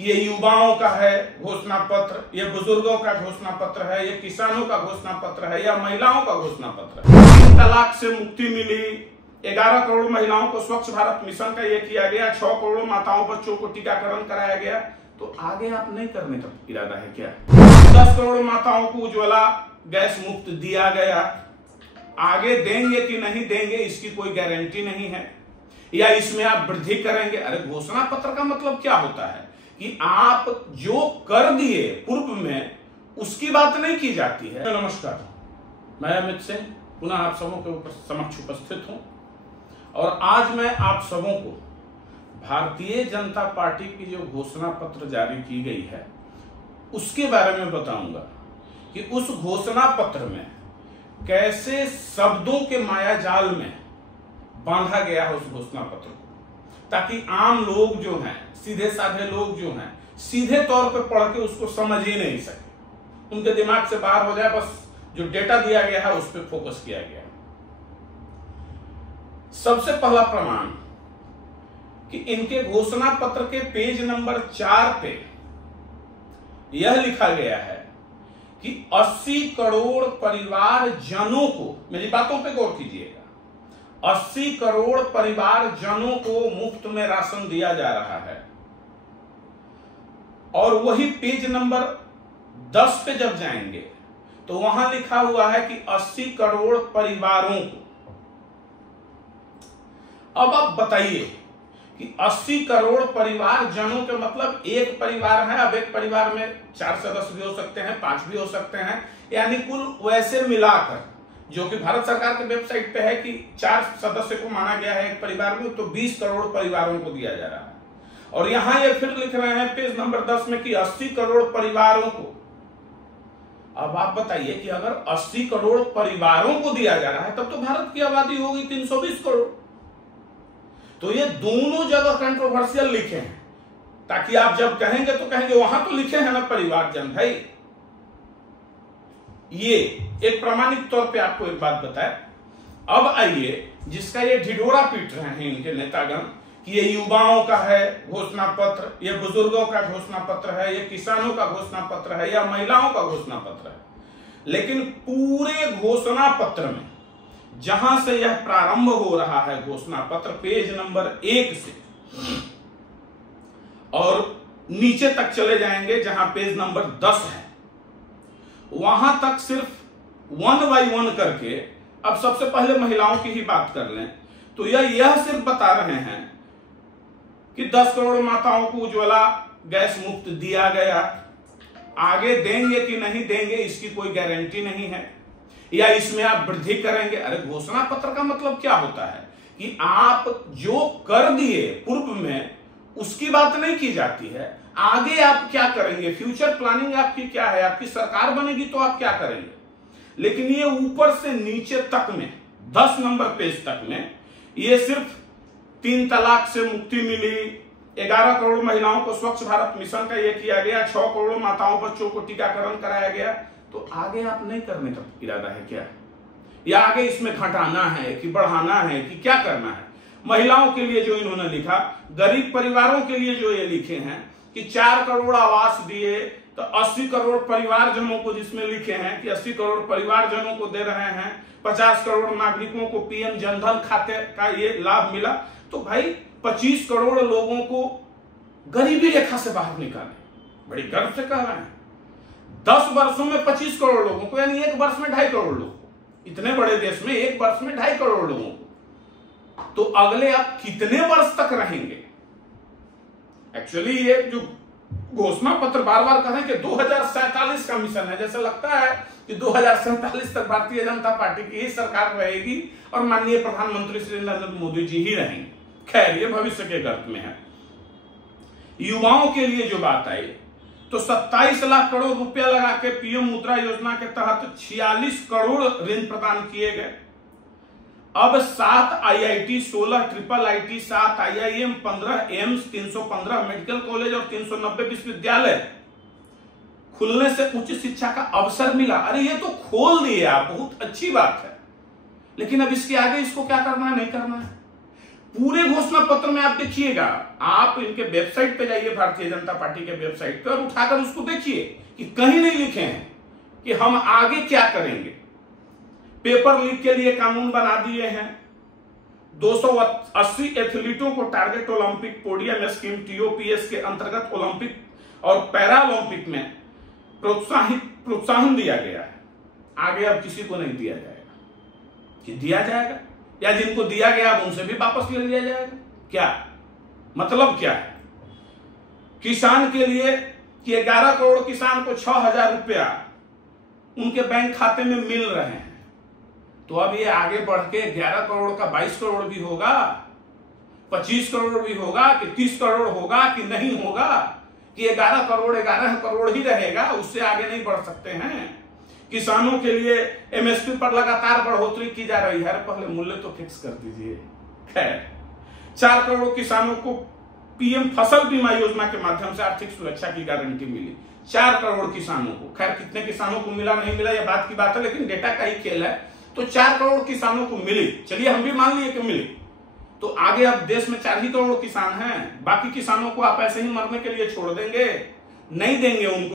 कि ये युवाओं का है घोषणा पत्र, ये बुजुर्गों का घोषणा पत्र है, ये किसानों का घोषणा पत्र है या महिलाओं का घोषणा पत्र है। 3 तलाक से मुक्ति मिली, 11 करोड़ महिलाओं को स्वच्छ भारत मिशन का ये किया गया, 6 करोड़ माताओं बच्चों को टीकाकरण कराया गया। तो आगे आप नहीं करने का इरादा है क्या? 10 करोड़ माताओं को उज्ज्वला गैस मुक्त दिया गया, आगे देंगे कि नहीं देंगे इसकी कोई गारंटी नहीं है, या इसमें आप वृद्धि करेंगे। अरे घोषणा पत्र का मतलब क्या होता है कि आप जो कर दिए पूर्व में उसकी बात नहीं की जाती है। नमस्कार, मैं अमित सिंह पुनः आप सबों के समक्ष उपस्थित हूं और आज मैं आप सबों को भारतीय जनता पार्टी की जो घोषणा पत्र जारी की गई है उसके बारे में बताऊंगा कि उस घोषणा पत्र में कैसे शब्दों के माया जाल में बांधा गया है उस घोषणा पत्र को, ताकि आम लोग जो हैं, सीधे साधे लोग जो हैं, सीधे तौर पे पढ़ के उसको समझ ही नहीं सके, उनके दिमाग से बाहर हो जाए। बस जो डेटा दिया गया है उस पर फोकस किया गया। सबसे पहला प्रमाण कि इनके घोषणा पत्र के पेज नंबर 4 पे यह लिखा गया है कि 80 करोड़ परिवार जनों को, मेरी बातों पे गौर कीजिएगा, 80 करोड़ परिवार जनों को मुफ्त में राशन दिया जा रहा है। और वही पेज नंबर 10 पे जब जाएंगे तो वहां लिखा हुआ है कि 80 करोड़ परिवारों को। अब आप बताइए कि 80 करोड़ परिवार जनों के मतलब एक परिवार है। अब एक परिवार में 4 सदस्य भी हो सकते हैं, 5 भी हो सकते हैं, यानी कुल वैसे मिलाकर जो कि भारत सरकार के वेबसाइट पे है कि 4 सदस्य को माना गया है एक परिवार में, तो 20 करोड़ परिवारों को दिया जा रहा है। और यहां ये फिर लिख रहे हैं पेज नंबर 10 में कि 80 करोड़ परिवारों को। अब आप बताइए कि अगर 80 करोड़ परिवारों को दिया जा रहा है तब तो भारत की आबादी होगी 320 करोड़। तो ये दोनों जगह कंट्रोवर्शियल लिखे हैं, ताकि आप जब कहेंगे तो कहेंगे वहां तो लिखे हैं ना परिवारजन भाई। ये एक प्रामाणिक तौर पे आपको एक बात बताए। अब आइए, जिसका ये ढिढोरा पीट रहे हैं इनके नेतागण कि ये युवाओं का है घोषणा पत्र, ये बुजुर्गों का घोषणा पत्र है, ये किसानों का घोषणा पत्र है या महिलाओं का घोषणा पत्र है। लेकिन पूरे घोषणा पत्र में जहां से यह प्रारंभ हो रहा है घोषणा पत्र, पेज नंबर 1 से और नीचे तक चले जाएंगे जहां पेज नंबर 10 है, वहां तक सिर्फ 1 बाय 1 करके, अब सबसे पहले महिलाओं की ही बात कर लें तो यह सिर्फ बता रहे हैं कि 10 करोड़ माताओं को उज्ज्वला गैस मुक्त दिया गया, आगे देंगे कि नहीं देंगे इसकी कोई गारंटी नहीं है, या इसमें आप वृद्धि करेंगे। अरे घोषणा पत्र का मतलब क्या होता है कि आप जो कर दिए पूर्व में उसकी बात नहीं की जाती है, आगे आप क्या करेंगे, फ्यूचर प्लानिंग आपकी क्या है, आपकी सरकार बनेगी तो आप क्या करेंगे। लेकिन ये ऊपर से नीचे तक में 10 नंबर पेज तक में ये सिर्फ 3 तलाक से मुक्ति मिली, 11 करोड़ महिलाओं को स्वच्छ भारत मिशन का ये किया गया, 6 करोड़ माताओं बच्चों को टीकाकरण कराया गया। तो आगे आप नहीं करने का इरादा है क्या, या आगे इसमें घटाना है कि बढ़ाना है कि क्या करना है। महिलाओं के लिए जो इन्होंने लिखा, गरीब परिवारों के लिए जो ये लिखे हैं कि 4 करोड़ आवास दिए, तो 80 करोड़ परिवारजनों को जिसमें लिखे हैं कि 80 करोड़ परिवारजनों को दे रहे हैं, 50 करोड़ नागरिकों को पीएम जनधन खाते का ये लाभ मिला। तो भाई 25 करोड़ लोगों को गरीबी रेखा से बाहर निकाले, बड़ी गर्व से कह रहे हैं। 10 वर्षों में 25 करोड़ लोगों को, यानी एक वर्ष में 2.5 करोड़ लोगों को, इतने बड़े देश में एक वर्ष में 2.5 करोड़ लोगों को, तो अगले आप कितने वर्ष तक रहेंगे। एक्चुअली ये जो घोषणा पत्र बार बार कह रहे हैं कि 2047 का मिशन है, जैसे लगता है कि 2047 तक भारतीय जनता पार्टी की ही सरकार रहेगी और माननीय प्रधानमंत्री श्री नरेंद्र मोदी जी ही रहेंगे। खैर, ये भविष्य के गर्त में है। युवाओं के लिए जो बात आई तो 27 लाख करोड़ रुपया लगा के पीएम मुद्रा योजना के तहत 46 करोड़ ऋण प्रदान किए गए। अब 7 IIT, 16 triple IT, 7 IIM, 15 AIIMS, 315 medical college और 390 विश्वविद्यालय खुलने से उच्च शिक्षा का अवसर मिला। अरे ये तो खोल दिए आप, बहुत अच्छी बात है, लेकिन अब इसके आगे इसको क्या करना है, नहीं करना है। पूरे घोषणा पत्र में आप देखिएगा, आप इनके वेबसाइट पे जाइए, भारतीय जनता पार्टी के वेबसाइट पे, और उठाकर उसको देखिए कि कहीं नहीं लिखे हैं कि हम आगे क्या करेंगे। पेपर लीक के लिए कानून बना दिए हैं, 280 एथलीटों को target Olympic podium scheme TOPS के अंतर्गत ओलंपिक और पैरा ओलंपिक में प्रोत्साहन दिया गया है। आगे अब किसी को नहीं दिया जाएगा कि दिया जाएगा, या जिनको दिया गया अब उनसे भी वापस ले लिया जाएगा। क्या मतलब क्या है किसान के लिए कि 11 करोड़ किसान को 6,000 रुपया उनके बैंक खाते में मिल रहे हैं, तो अब ये आगे बढ़ के 11 करोड़ का 22 करोड़ भी होगा, 25 करोड़ भी होगा, कि 30 करोड़ होगा कि नहीं होगा, कि 11 करोड़ ही रहेगा, उससे आगे नहीं बढ़ सकते हैं। किसानों के लिए MSP पर लगातार बढ़ोतरी की जा रही है, पहले मूल्य तो फिक्स कर दीजिए। खैर, 4 करोड़ किसानों को PM फसल बीमा योजना के माध्यम से आर्थिक सुरक्षा की गारंटी मिली, 4 करोड़ किसानों को। खैर, कितने किसानों को मिला नहीं मिला यह बात की बात है, लेकिन डेटा का ही खेल है। तो 4 करोड़ किसानों को मिली, चलिए हम भी मान लिए कि मिली, तो आगे अब देश में 4 ही करोड़ किसान हैं, बाकी किसानों को आप ऐसे ही मरने के लिए छोड़ देंगे? नहीं देंगे उनको।